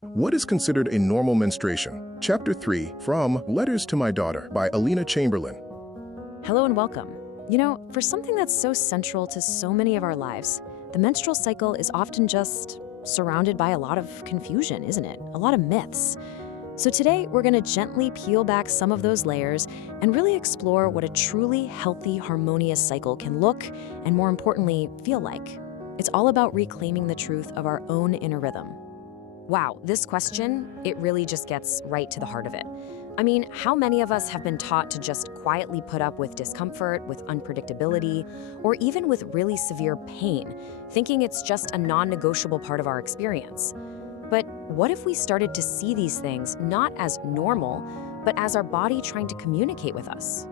What is considered a normal menstruation? Chapter 3, from Letters to My Daughter by Alina Chamberlain. Hello and welcome. For something that's so central to so many of our lives, the menstrual cycle is often just surrounded by a lot of confusion, isn't it? A lot of myths. So today, we're going to gently peel back some of those layers and really explore what a truly healthy, harmonious cycle can look and, more importantly, feel like. It's all about reclaiming the truth of our own inner rhythm. Wow, this question, it really just gets right to the heart of it. I mean, how many of us have been taught to just quietly put up with discomfort, with unpredictability, or even with really severe pain, thinking it's just a non-negotiable part of our experience? But what if we started to see these things not as normal, but as our body trying to communicate with us?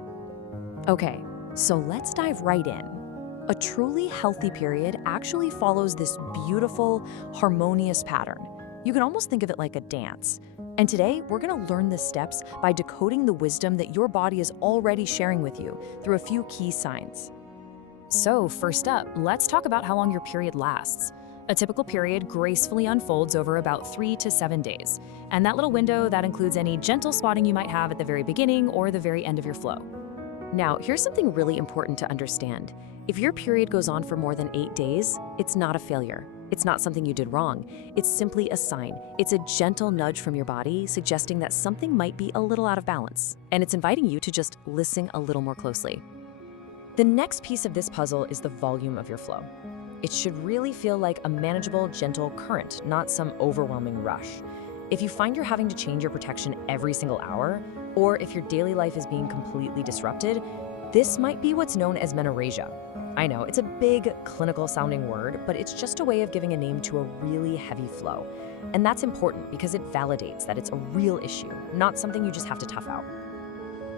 Okay, so let's dive right in. A truly healthy period actually follows this beautiful, harmonious pattern. You can almost think of it like a dance. And today, we're going to learn the steps by decoding the wisdom that your body is already sharing with you through a few key signs. So first up, let's talk about how long your period lasts. A typical period gracefully unfolds over about 3 to 7 days. And that little window, that includes any gentle spotting you might have at the very beginning or the very end of your flow. Now, here's something really important to understand. If your period goes on for more than 8 days, it's not a failure. It's not something you did wrong. It's simply a sign. It's a gentle nudge from your body suggesting that something might be a little out of balance, and it's inviting you to just listen a little more closely. The next piece of this puzzle is the volume of your flow. It should really feel like a manageable, gentle current, not some overwhelming rush. If you find you're having to change your protection every single hour, or if your daily life is being completely disrupted, this might be what's known as menorrhagia. I know, it's a big clinical-sounding word, but it's just a way of giving a name to a really heavy flow. And that's important because it validates that it's a real issue, not something you just have to tough out.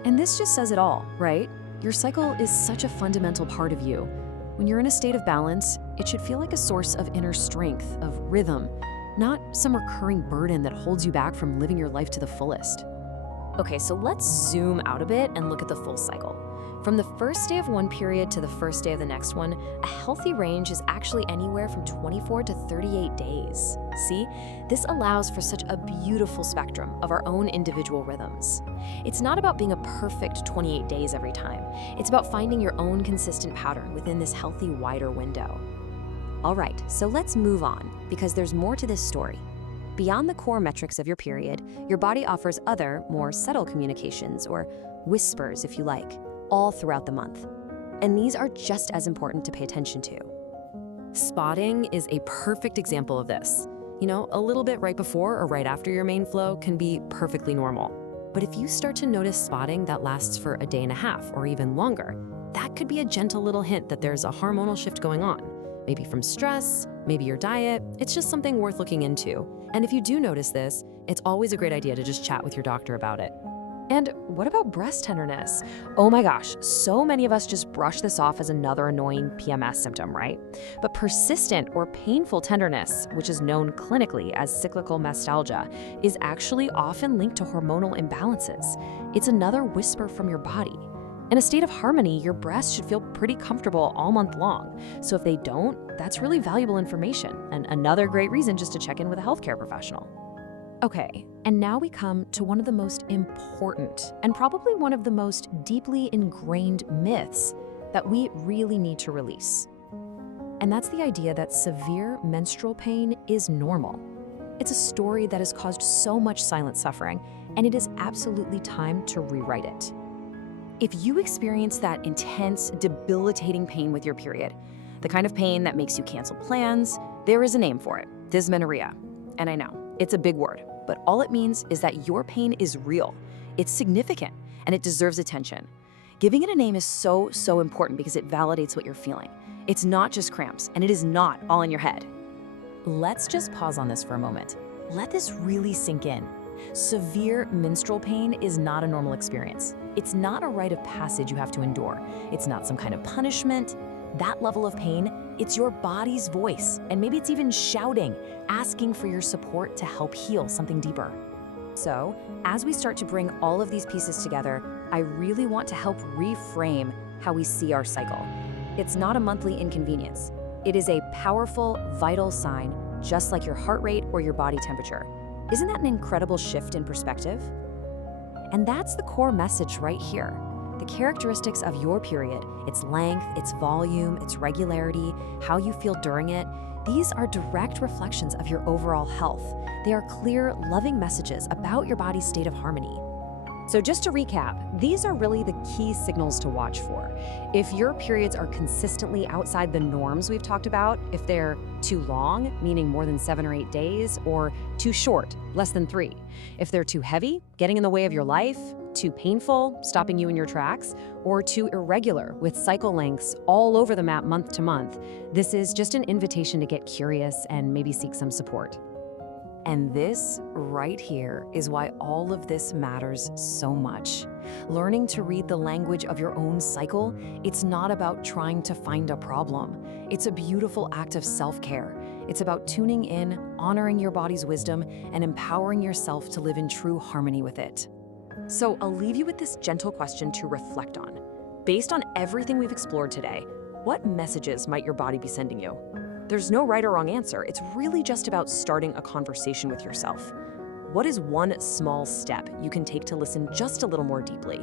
And this just says it all, right? Your cycle is such a fundamental part of you. When you're in a state of balance, it should feel like a source of inner strength, of rhythm, not some recurring burden that holds you back from living your life to the fullest. Okay, so let's zoom out a bit and look at the full cycle. From the first day of one period to the first day of the next one, a healthy range is actually anywhere from 24 to 38 days. See, this allows for such a beautiful spectrum of our own individual rhythms. It's not about being a perfect 28 days every time. It's about finding your own consistent pattern within this healthy, wider window. All right, so let's move on, because there's more to this story. Beyond the core metrics of your period, your body offers other, more subtle communications, or whispers if you like, all throughout the month. And these are just as important to pay attention to. Spotting is a perfect example of this. A little bit right before or right after your main flow can be perfectly normal. But if you start to notice spotting that lasts for a day and a half or even longer, that could be a gentle little hint that there's a hormonal shift going on. Maybe from stress, maybe your diet, it's just something worth looking into. And if you do notice this, it's always a great idea to just chat with your doctor about it. And what about breast tenderness? Oh my gosh, so many of us just brush this off as another annoying PMS symptom, right? But persistent or painful tenderness, which is known clinically as cyclical mastalgia, is actually often linked to hormonal imbalances. It's another whisper from your body. In a state of harmony, your breasts should feel pretty comfortable all month long. So if they don't, that's really valuable information and another great reason just to check in with a healthcare professional. Okay, and now we come to one of the most important and probably one of the most deeply ingrained myths that we really need to release. And that's the idea that severe menstrual pain is normal. It's a story that has caused so much silent suffering, and it is absolutely time to rewrite it. If you experience that intense, debilitating pain with your period, the kind of pain that makes you cancel plans, there is a name for it, dysmenorrhea. And I know, it's a big word, but all it means is that your pain is real, it's significant, and it deserves attention. Giving it a name is so important because it validates what you're feeling. It's not just cramps, and it is not all in your head. Let's just pause on this for a moment. Let this really sink in. Severe menstrual pain is not a normal experience. It's not a rite of passage you have to endure. It's not some kind of punishment. That level of pain, it's your body's voice, and maybe it's even shouting, asking for your support to help heal something deeper. So, as we start to bring all of these pieces together, I really want to help reframe how we see our cycle. It's not a monthly inconvenience. It is a powerful, vital sign, just like your heart rate or your body temperature. Isn't that an incredible shift in perspective? And that's the core message right here. The characteristics of your period, its length, its volume, its regularity, how you feel during it, these are direct reflections of your overall health. They are clear, loving messages about your body's state of harmony. So just to recap, these are really the key signals to watch for. If your periods are consistently outside the norms we've talked about, if they're too long, meaning more than 7 or 8 days, or too short, less than 3. If they're too heavy, getting in the way of your life, too painful, stopping you in your tracks, or too irregular with cycle lengths all over the map month to month, this is just an invitation to get curious and maybe seek some support. And this right here is why all of this matters so much. Learning to read the language of your own cycle, it's not about trying to find a problem. It's a beautiful act of self-care. It's about tuning in, honoring your body's wisdom, and empowering yourself to live in true harmony with it. So I'll leave you with this gentle question to reflect on. Based on everything we've explored today, what messages might your body be sending you? There's no right or wrong answer. It's really just about starting a conversation with yourself. What is one small step you can take to listen just a little more deeply?